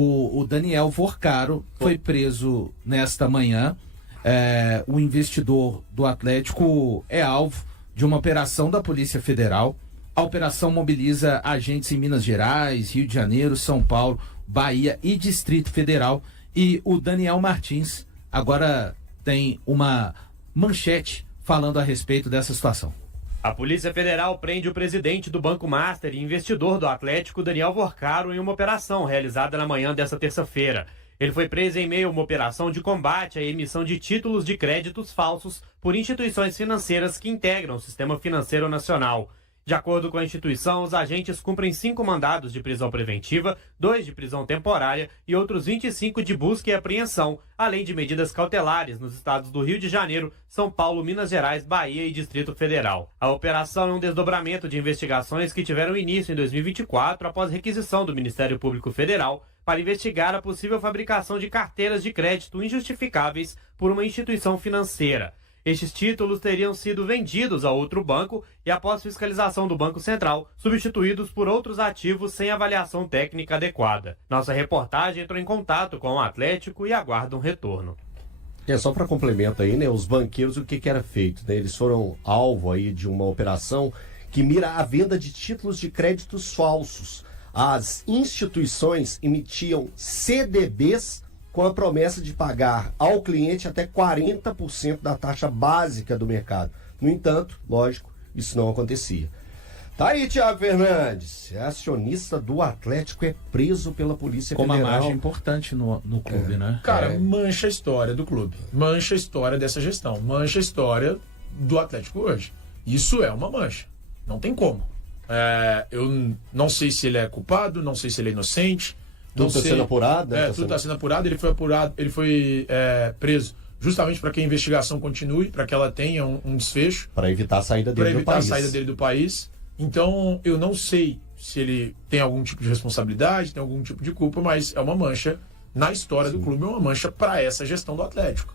O Daniel Vorcaro foi preso nesta manhã. O investidor do Atlético é alvo de uma operação da Polícia Federal. A operação mobiliza agentes em Minas Gerais, Rio de Janeiro, São Paulo, Bahia e Distrito Federal. E o Daniel Martins agora tem uma manchete falando a respeito dessa situação. A Polícia Federal prende o presidente do Banco Master e investidor do Atlético, Daniel Vorcaro, em uma operação realizada na manhã desta terça-feira. Ele foi preso em meio a uma operação de combate à emissão de títulos de créditos falsos por instituições financeiras que integram o sistema financeiro nacional. De acordo com a instituição, os agentes cumprem 5 mandados de prisão preventiva, 2 de prisão temporária e outros 25 de busca e apreensão, além de medidas cautelares nos estados do Rio de Janeiro, São Paulo, Minas Gerais, Bahia e Distrito Federal. A operação é um desdobramento de investigações que tiveram início em 2024 após requisição do Ministério Público Federal para investigar a possível fabricação de carteiras de crédito injustificáveis por uma instituição financeira. Estes títulos teriam sido vendidos a outro banco e, após fiscalização do Banco Central, substituídos por outros ativos sem avaliação técnica adequada. Nossa reportagem entrou em contato com o Atlético e aguarda um retorno. Só para complemento aí, né, os banqueiros, o que era feito? Né? Eles foram alvo aí de uma operação que mira a venda de títulos de créditos falsos. As instituições emitiam CDBs com a promessa de pagar ao cliente até 40% da taxa básica do mercado. No entanto, lógico, isso não acontecia. Tá aí, Thiago Fernandes, acionista do Atlético, é preso pela Polícia Federal. Com uma margem importante no clube, né? Cara, mancha a história do clube, mancha a história dessa gestão, mancha a história do Atlético hoje. Isso é uma mancha, não tem como. Eu não sei se ele é culpado, não sei se ele é inocente. Tudo está sendo apurado, né? Tudo está sendo apurado. Ele foi preso justamente para que a investigação continue, para que ela tenha um desfecho. Para evitar a saída dele do país. Então, eu não sei se ele tem algum tipo de responsabilidade, tem algum tipo de culpa, mas é uma mancha na história do clube, é uma mancha para essa gestão do Atlético,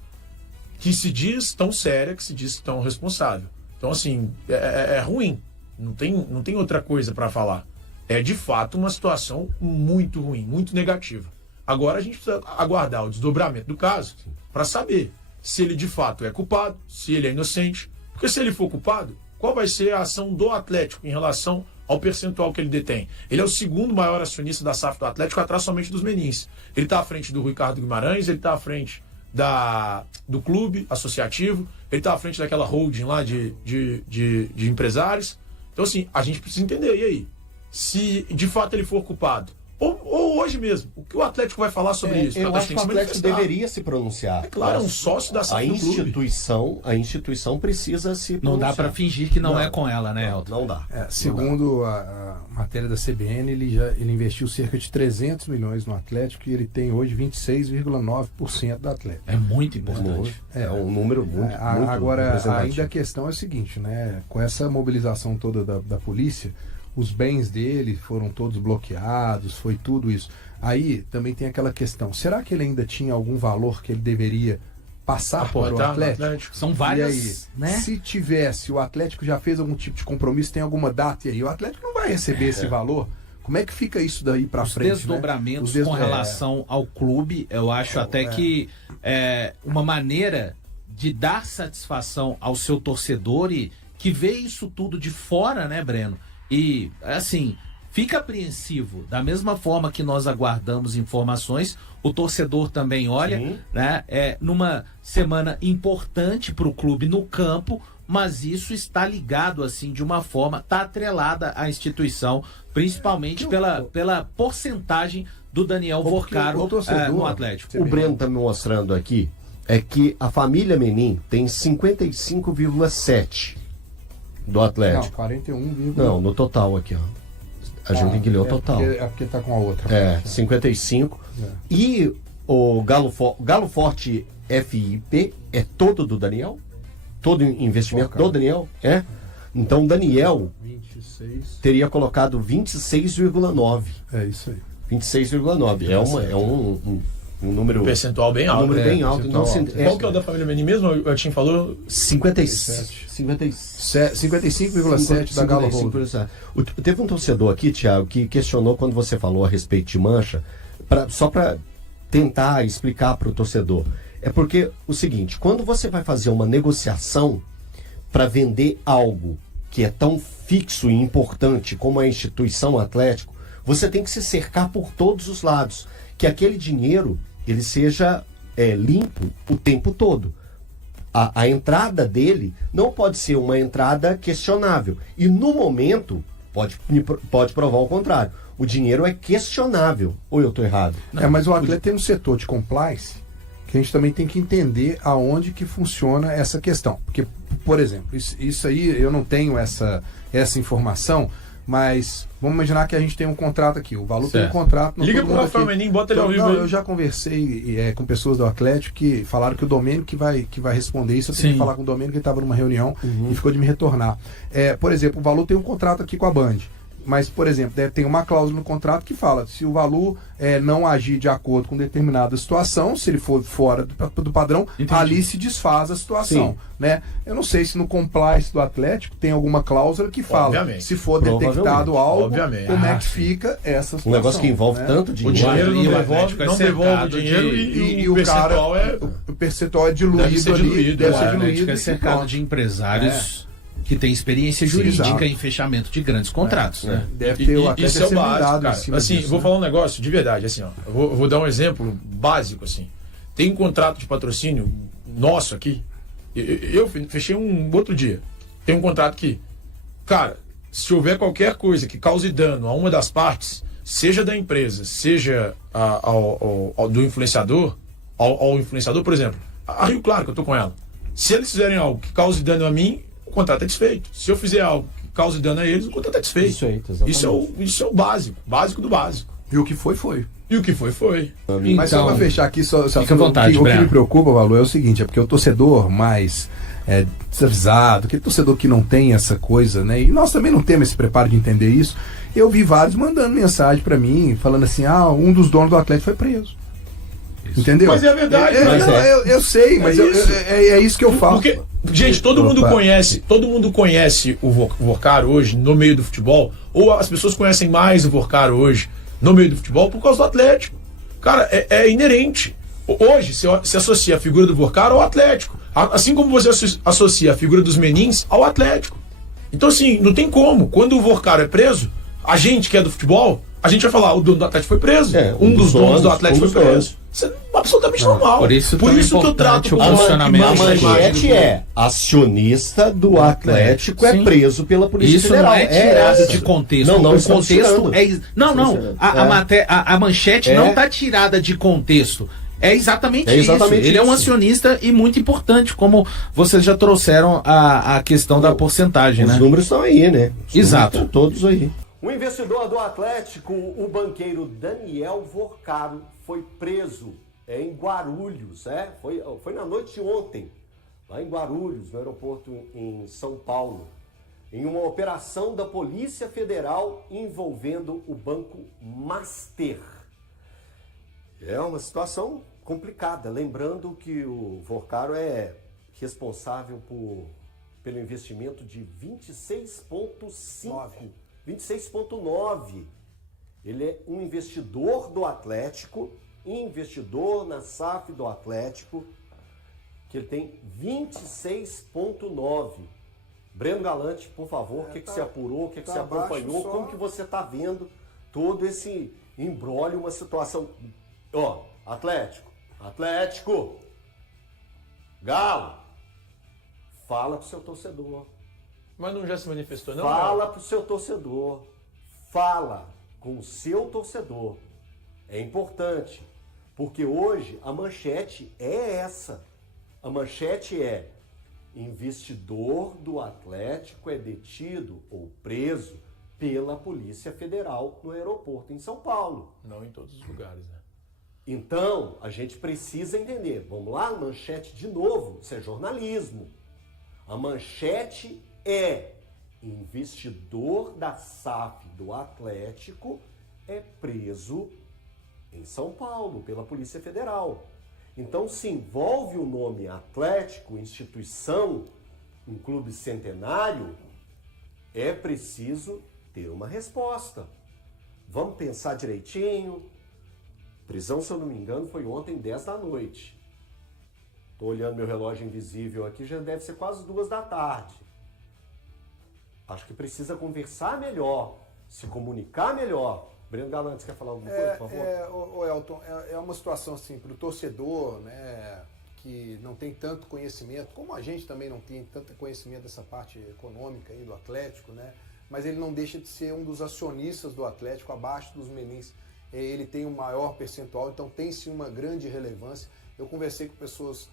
que se diz tão séria, que se diz tão responsável. Então, assim, é ruim. Não tem outra coisa para falar. É, de fato, uma situação muito ruim, muito negativa. Agora a gente precisa aguardar o desdobramento do caso para saber se ele, de fato, é culpado, se ele é inocente. Porque se ele for culpado, qual vai ser a ação do Atlético em relação ao percentual que ele detém? Ele é o segundo maior acionista da SAF do Atlético, atrás somente dos Menins. Ele está à frente do Ricardo Guimarães, ele está à frente do clube associativo, ele está à frente daquela holding lá de empresários. Então, assim, a gente precisa entender, e aí? Se de fato ele for culpado, ou hoje mesmo, o que o Atlético vai falar sobre isso? Eu acho que o Atlético deveria se pronunciar. É claro, é um sócio da SAF do clube. A instituição precisa se pronunciar. Não dá para fingir que não é com ela, né, Elton? Não dá. Segundo a matéria da CBN, ele investiu cerca de 300 milhões no Atlético e ele tem hoje 26,9% do Atlético. É muito importante. É um número muito agora, ainda a questão é a seguinte, né? Com essa mobilização toda da polícia, os bens dele foram todos bloqueados, foi tudo isso. Aí também tem aquela questão, será que ele ainda tinha algum valor que ele deveria passar para o Atlético? São várias, e aí, né? Se tivesse, o Atlético já fez algum tipo de compromisso, tem alguma data, e aí o Atlético não vai receber esse valor. Como é que fica isso daí para frente? Desdobramentos, né? Com relação ao clube, eu acho até que é uma maneira de dar satisfação ao seu torcedor e que vê isso tudo de fora, né, Breno? E, assim, fica apreensivo. Da mesma forma que nós aguardamos informações, o torcedor também olha, né? Numa semana importante para o clube no campo, mas isso está ligado, assim, de uma forma, está atrelada à instituição, principalmente pela porcentagem do Daniel Vorcaro no Atlético. O Breno está me mostrando aqui é que a família Menin tem 55,7% do Atlético. Não, 41, Não, no total aqui, ó. A gente tem que ler o total. Porque tá com a outra. 55. E o Galo Forte FIP é todo do Daniel? Todo investimento do Daniel? Então o Daniel 26. teria colocado 26,9. É isso aí. 26,9. É um número... percentual bem alto. Um número bem alto. Então, qual que é o da família Menin mesmo? O Tim falou? 55,7 da Galo Holding. Teve um torcedor aqui, Thiago, que questionou quando você falou a respeito de mancha. só para tentar explicar para o torcedor, é porque o seguinte, quando você vai fazer uma negociação para vender algo que é tão fixo e importante como a instituição Atlético, você tem que se cercar por todos os lados, que aquele dinheiro ele seja limpo o tempo todo. A entrada dele não pode ser uma entrada questionável. E no momento, pode provar o contrário. O dinheiro é questionável. Ou eu estou errado? Mas o atleta tem um setor de compliance que a gente também tem que entender aonde que funciona essa questão. Porque, por exemplo, isso aí eu não tenho essa informação, mas vamos imaginar que a gente tem um contrato aqui. O Valu tem um contrato. Liga pro Rafael Menin, bota ele ao vivo aí. Eu já conversei com pessoas do Atlético que falaram que o Domênico que vai responder isso. Eu tenho que falar com o Domênico, que estava numa reunião e ficou de me retornar. Por exemplo, o Valu tem um contrato aqui com a Band. Mas, por exemplo, tem uma cláusula no contrato que fala se o Valu não agir de acordo com determinada situação, se ele for fora do padrão, ali se desfaz a situação. Né? Eu não sei se no compliance do Atlético tem alguma cláusula que fala se for detectado algo, como é que fica essa situação. Um negócio que envolve tanto dinheiro. O dinheiro não devolve o dinheiro e o percentual o percentual é diluído deve ser diluído. O Atlético é cercado de empresários que tem experiência jurídica em fechamento de grandes contratos, né? Deve ter o Atlético. Isso é o básico, cara. Assim, vou falar um negócio de verdade, assim, ó. Eu vou dar um exemplo básico, assim. Tem um contrato de patrocínio nosso aqui. Eu fechei um outro dia. Tem um contrato que, cara, se houver qualquer coisa que cause dano a uma das partes, seja da empresa, seja do influenciador, ao influenciador, por exemplo, a Rio Claro, que eu tô com ela. Se eles fizerem algo que cause dano a mim, o contrato é desfeito. Se eu fizer algo que cause dano a eles, o contrato é desfeito. Isso é o básico do básico. E o que foi. E o que foi. Mas só para fechar aqui, fica à vontade, o que me preocupa, Valu, é o seguinte, é porque o torcedor mais desavisado, aquele torcedor que não tem essa coisa, né? E nós também não temos esse preparo de entender isso. Eu vi vários mandando mensagem para mim, falando assim, um dos donos do Atlético foi preso. Entendeu? Mas é a verdade. Eu sei, mas é isso que eu falo. Porque, gente, todo mundo conhece o Vorcar hoje no meio do futebol, ou as pessoas conhecem mais o Vorcar hoje no meio do futebol por causa do Atlético. Cara, é inerente. Hoje se associa a figura do Vorcar ao Atlético, assim como você associa a figura dos Menins ao Atlético. Então, assim, não tem como. Quando o Vorcar é preso, a gente que é do futebol, a gente vai falar, o dono do Atlético foi preso. Um dos donos do Atlético foi preso. Isso é absolutamente normal. Por isso que eu trato o funcionamento. A Manchete acionista do Atlético, é preso pela Polícia Federal. Isso não é tirado de contexto. Não, o contexto é... A Manchete não está tirada de contexto. É exatamente isso. Ele é um acionista e muito importante, como vocês já trouxeram a questão da porcentagem, né? Os números estão aí, né? Exato. Estão todos aí. O investidor do Atlético, o banqueiro Daniel Vorcaro, foi preso em Guarulhos, foi na noite de ontem, lá em Guarulhos, no aeroporto em São Paulo, em uma operação da Polícia Federal envolvendo o Banco Master. É uma situação complicada, lembrando que o Vorcaro é responsável pelo investimento de 26,9. Ele é um investidor do Atlético, investidor na SAF do Atlético, que ele tem 26,9. Breno Galante, por favor, o que você apurou, o que você acompanhou, como que você está vendo todo esse imbróglio, uma situação... Atlético, Galo, fala pro seu torcedor. Mas não já se manifestou, não? Fala pro seu torcedor. Fala com o seu torcedor. É importante, porque hoje a manchete é essa. A manchete é: investidor do Atlético é detido ou preso pela Polícia Federal no aeroporto em São Paulo. Não em todos os lugares, né? Então, a gente precisa entender. Vamos lá, a manchete de novo. Isso é jornalismo. A manchete é: investidor da SAF do Atlético é preso em São Paulo pela Polícia Federal. Então, se envolve o nome Atlético, instituição, um clube centenário, é preciso ter uma resposta. Vamos pensar direitinho. Prisão, se eu não me engano, foi ontem, 10 da noite. Estou olhando meu relógio invisível aqui, já deve ser quase 2 da tarde. Acho que precisa conversar melhor, se comunicar melhor. Breno Galante, quer falar alguma coisa, por favor? Elton, é uma situação assim, para o torcedor, né, que não tem tanto conhecimento, como a gente também não tem tanto conhecimento dessa parte econômica aí do Atlético, né, mas ele não deixa de ser um dos acionistas do Atlético, abaixo dos Menins. Ele tem um maior percentual, então tem sim uma grande relevância. Eu conversei com pessoas,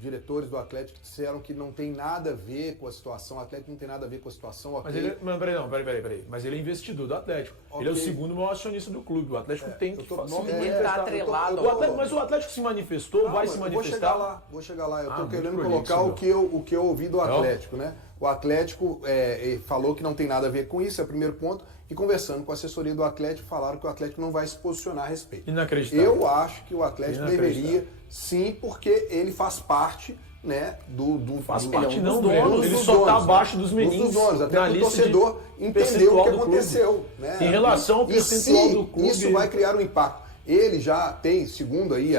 diretores do Atlético, que disseram que não tem nada a ver com a situação, o Atlético não tem nada a ver com a situação. Mas ele, peraí. Mas ele é investidor do Atlético. Okay. Ele é o segundo maior acionista do clube. O Atlético tem que manifestar atrelado. Mas o Atlético se manifestou, vai se manifestar. Vou chegar lá. Eu estou querendo colocar o que eu ouvi do Atlético, né? O Atlético falou que não tem nada a ver com isso, é o primeiro ponto. E conversando com a assessoria do Atlético, falaram que o Atlético não vai se posicionar a respeito. Inacreditável. Eu acho que o Atlético deveria, sim, porque ele faz parte, né, faz parte não, Breno. Ele só está abaixo dos Menins. Dos donos, até que o torcedor entendeu o que aconteceu. Né? Em relação ao percentual do clube. Isso vai criar um impacto. Ele já tem, segundo aí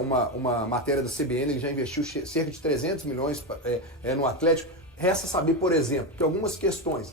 uma matéria da CBN, ele já investiu cerca de 300 milhões no Atlético. Resta saber, por exemplo, que algumas questões,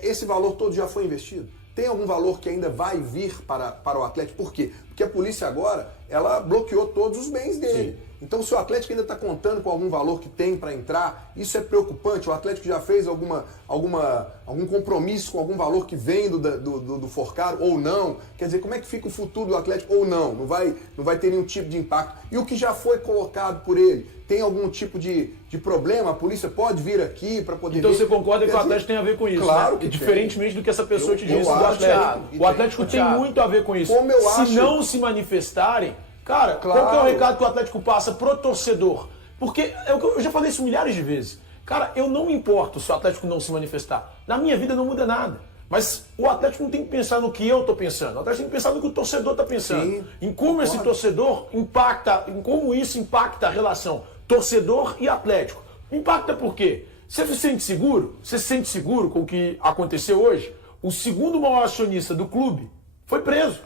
esse valor todo já foi investido? Tem algum valor que ainda vai vir para o Atlético? Por quê? Porque a polícia agora, ela bloqueou todos os bens dele. Sim. Então, se o Atlético ainda está contando com algum valor que tem para entrar, isso é preocupante. O Atlético já fez algum compromisso com algum valor que vem do Forcaro ou não? Quer dizer, como é que fica o futuro do Atlético ou não? Não vai ter nenhum tipo de impacto. E o que já foi colocado por ele? Tem algum tipo de problema? A polícia pode vir aqui para poder... Então você concorda que o Atlético tem a ver com isso, claro, né? Que diferentemente do que essa pessoa te disse do Atlético. O Atlético tem muito a ver com isso. Como eu acho... Se não se manifestarem... Cara, qual que é o recado que o Atlético passa pro torcedor? Porque eu já falei isso milhares de vezes. Cara, eu não me importo se o Atlético não se manifestar. Na minha vida não muda nada. Mas o Atlético não tem que pensar no que eu tô pensando. O Atlético tem que pensar no que o torcedor tá pensando. Sim, em como esse torcedor impacta, em como isso impacta a relação torcedor e Atlético. Impacta por quê? Você se sente seguro? Você se sente seguro com o que aconteceu hoje? O segundo maior acionista do clube foi preso.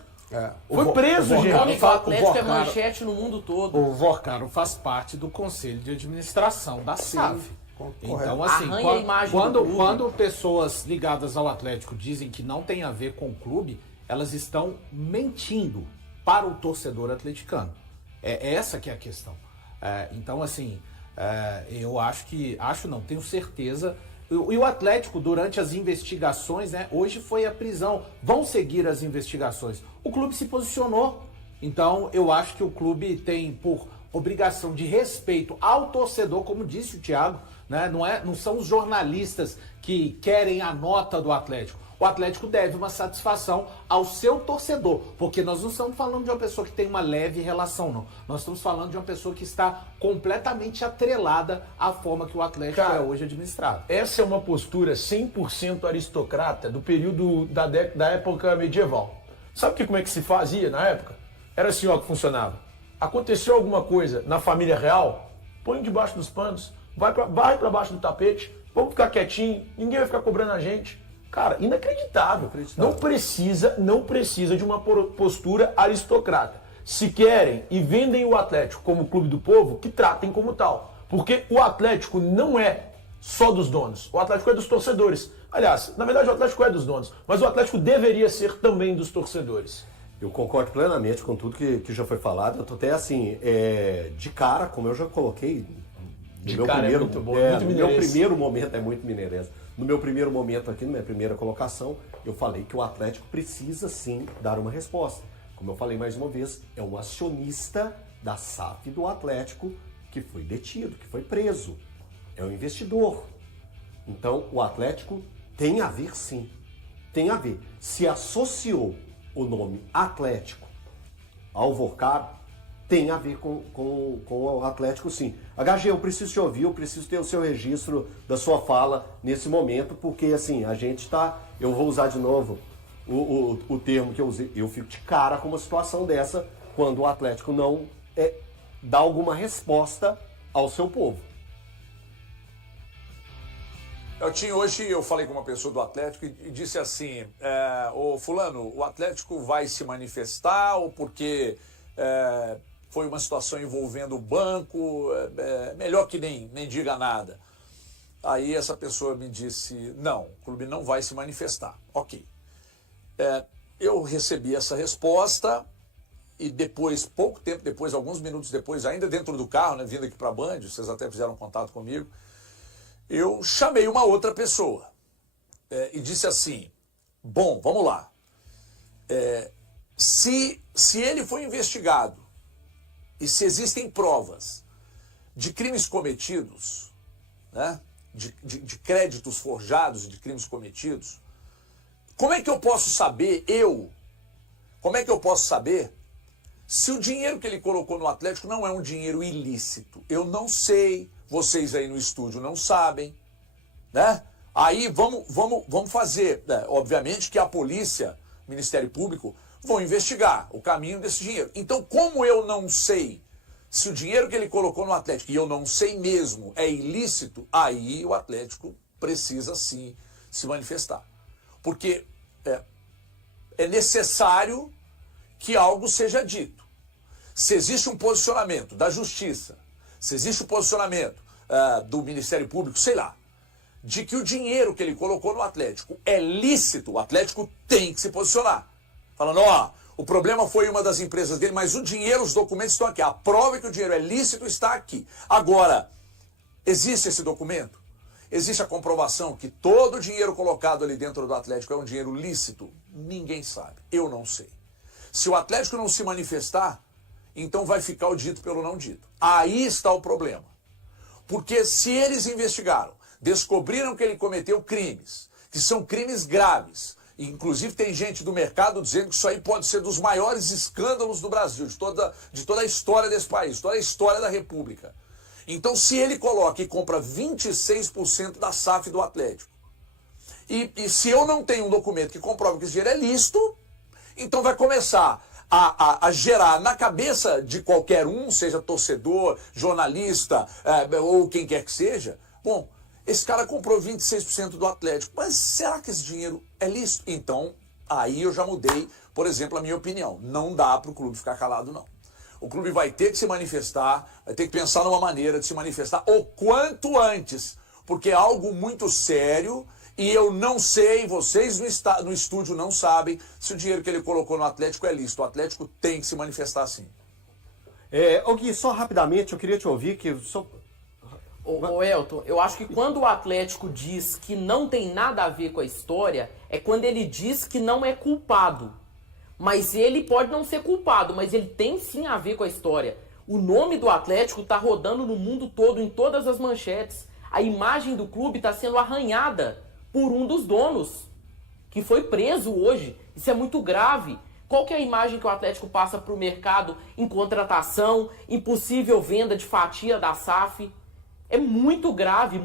Foi preso, gente. O Atlético é manchete no mundo todo. O Vorcaro faz parte do conselho de administração da SAF. Então, assim, quando pessoas ligadas ao Atlético dizem que não tem a ver com o clube, elas estão mentindo para o torcedor atleticano. É essa que é a questão. Então, assim, eu tenho certeza. E o Atlético, durante as investigações, né, hoje foi a prisão, vão seguir as investigações. O clube se posicionou, então eu acho que o clube tem por obrigação de respeito ao torcedor, como disse o Thiago, né, não são os jornalistas que querem a nota do Atlético. O Atlético deve uma satisfação ao seu torcedor, porque nós não estamos falando de uma pessoa que tem uma leve relação, não. Nós estamos falando de uma pessoa que está completamente atrelada à forma que o Atlético é hoje administrado. Essa é uma postura 100% aristocrata do período da época medieval. Sabe como é que se fazia na época? Era assim ó que funcionava. Aconteceu alguma coisa na família real, põe debaixo dos panos, vai para baixo do tapete, vamos ficar quietinho, ninguém vai ficar cobrando a gente. Cara, inacreditável. Não precisa de uma postura aristocrata. Se querem e vendem o Atlético como clube do povo, que tratem como tal. Porque o Atlético não é só dos donos. O Atlético é dos torcedores. Aliás, na verdade o Atlético é dos donos, mas o Atlético deveria ser também dos torcedores. Eu concordo plenamente com tudo que já foi falado. Eu tô até assim, de cara, como eu já coloquei... No meu primeiro momento é muito mineirês. No meu primeiro momento aqui, na minha primeira colocação, eu falei que o Atlético precisa sim dar uma resposta. Como eu falei mais uma vez, é um acionista da SAF do Atlético que foi detido, que foi preso. É um investidor. Então, o Atlético tem a ver sim. Tem a ver. Se associou o nome Atlético ao Vorcaro, tem a ver com o Atlético, sim. HG, eu preciso te ouvir, eu preciso ter o seu registro da sua fala nesse momento, porque, assim, a gente tá... Eu vou usar de novo o termo que eu usei. Eu fico de cara com uma situação dessa, quando o Atlético não dá alguma resposta ao seu povo. Eltinho, hoje eu falei com uma pessoa do Atlético e disse assim, ô fulano, o Atlético vai se manifestar ou porque foi uma situação envolvendo o banco, melhor que nem diga nada. Aí essa pessoa me disse, não, o clube não vai se manifestar. Ok. Eu recebi essa resposta e depois, pouco tempo depois, alguns minutos depois, ainda dentro do carro, né, vindo aqui para a Band, vocês até fizeram contato comigo, eu chamei uma outra pessoa e disse assim, bom, vamos lá, se ele foi investigado e se existem provas de crimes cometidos, né, de créditos forjados, de crimes cometidos, como é que eu posso saber, se o dinheiro que ele colocou no Atlético não é um dinheiro ilícito? Eu não sei. Vocês aí no estúdio não sabem, né? Aí vamos fazer, né? Obviamente que a polícia, Ministério Público, vão investigar o caminho desse dinheiro. Então, como eu não sei se o dinheiro que ele colocou no Atlético, e eu não sei mesmo, é ilícito, aí o Atlético precisa sim se manifestar. Porque é necessário que algo seja dito. Se existe um posicionamento da Justiça, se existe um posicionamento do Ministério Público, sei lá, de que o dinheiro que ele colocou no Atlético é lícito, o Atlético tem que se posicionar. Falando, o problema foi uma das empresas dele, mas o dinheiro, os documentos estão aqui. A prova que o dinheiro é lícito está aqui. Agora, existe esse documento? Existe a comprovação que todo o dinheiro colocado ali dentro do Atlético é um dinheiro lícito? Ninguém sabe. Eu não sei. Se o Atlético não se manifestar, então vai ficar o dito pelo não dito. Aí está o problema. Porque se eles investigaram, descobriram que ele cometeu crimes, que são crimes graves, e inclusive tem gente do mercado dizendo que isso aí pode ser dos maiores escândalos do Brasil, de toda a história desse país, toda a história da República. Então, se ele coloca e compra 26% da SAF do Atlético, e se eu não tenho um documento que comprova que esse dinheiro é lícito, então vai começar a gerar na cabeça de qualquer um, seja torcedor, jornalista, ou quem quer que seja, bom, esse cara comprou 26% do Atlético, mas será que esse dinheiro é lícito? Então, aí eu já mudei, por exemplo, a minha opinião. Não dá para o clube ficar calado, não. O clube vai ter que se manifestar, vai ter que pensar numa maneira de se manifestar o quanto antes, porque é algo muito sério e eu não sei, vocês no estúdio não sabem se o dinheiro que ele colocou no Atlético é lícito. O Atlético tem que se manifestar sim. Gui, só rapidamente, eu queria te ouvir que... Ô Elton, eu acho que quando o Atlético diz que não tem nada a ver com a história, é quando ele diz que não é culpado. Mas ele pode não ser culpado, mas ele tem sim a ver com a história. O nome do Atlético está rodando no mundo todo, em todas as manchetes. A imagem do clube está sendo arranhada por um dos donos, que foi preso hoje. Isso é muito grave. Qual que é a imagem que o Atlético passa para o mercado em contratação, em possível venda de fatia da SAF? É muito grave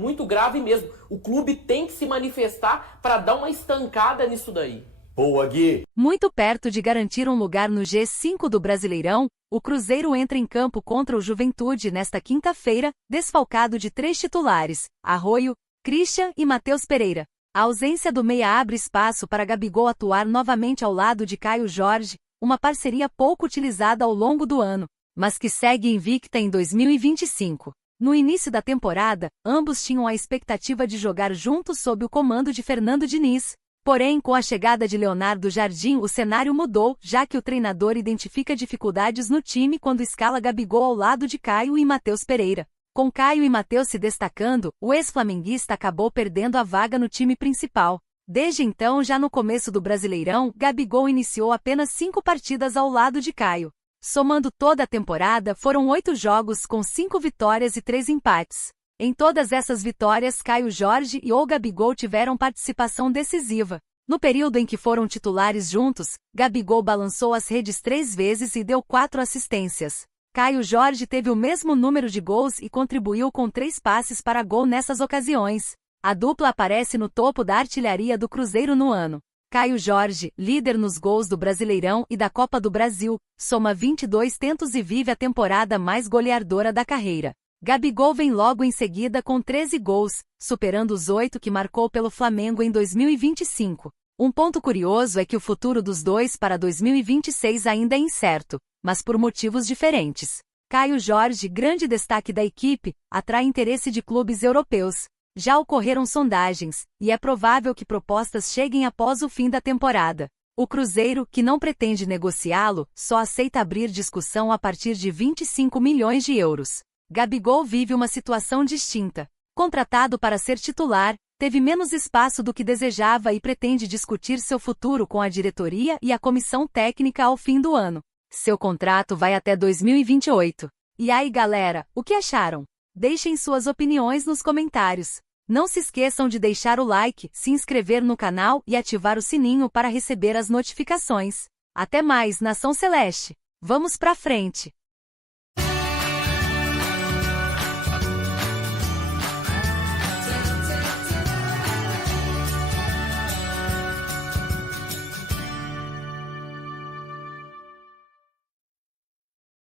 mesmo. O clube tem que se manifestar para dar uma estancada nisso daí. Boa, Gui! Muito perto de garantir um lugar no G5 do Brasileirão, o Cruzeiro entra em campo contra o Juventude nesta quinta-feira, desfalcado de 3 titulares, Arroio, Christian e Matheus Pereira. A ausência do meia abre espaço para Gabigol atuar novamente ao lado de Caio Jorge, uma parceria pouco utilizada ao longo do ano, mas que segue invicta em 2025. No início da temporada, ambos tinham a expectativa de jogar juntos sob o comando de Fernando Diniz. Porém, com a chegada de Leonardo Jardim, o cenário mudou, já que o treinador identifica dificuldades no time quando escala Gabigol ao lado de Caio e Matheus Pereira. Com Caio e Matheus se destacando, o ex-flamenguista acabou perdendo a vaga no time principal. Desde então, já no começo do Brasileirão, Gabigol iniciou apenas 5 partidas ao lado de Caio. Somando toda a temporada, foram 8 jogos com 5 vitórias e 3 empates. Em todas essas vitórias, Caio Jorge e o Gabigol tiveram participação decisiva. No período em que foram titulares juntos, Gabigol balançou as redes 3 vezes e deu 4 assistências. Caio Jorge teve o mesmo número de gols e contribuiu com 3 passes para gol nessas ocasiões. A dupla aparece no topo da artilharia do Cruzeiro no ano. Caio Jorge, líder nos gols do Brasileirão e da Copa do Brasil, soma 22 tentos e vive a temporada mais goleadora da carreira. Gabigol vem logo em seguida com 13 gols, superando os 8 que marcou pelo Flamengo em 2025. Um ponto curioso é que o futuro dos dois para 2026 ainda é incerto, mas por motivos diferentes. Caio Jorge, grande destaque da equipe, atrai interesse de clubes europeus. Já ocorreram sondagens, e é provável que propostas cheguem após o fim da temporada. O Cruzeiro, que não pretende negociá-lo, só aceita abrir discussão a partir de 25 milhões de euros. Gabigol vive uma situação distinta. Contratado para ser titular, teve menos espaço do que desejava e pretende discutir seu futuro com a diretoria e a comissão técnica ao fim do ano. Seu contrato vai até 2028. E aí, galera, o que acharam? Deixem suas opiniões nos comentários. Não se esqueçam de deixar o like, se inscrever no canal e ativar o sininho para receber as notificações. Até mais, Nação Celeste! Vamos pra frente!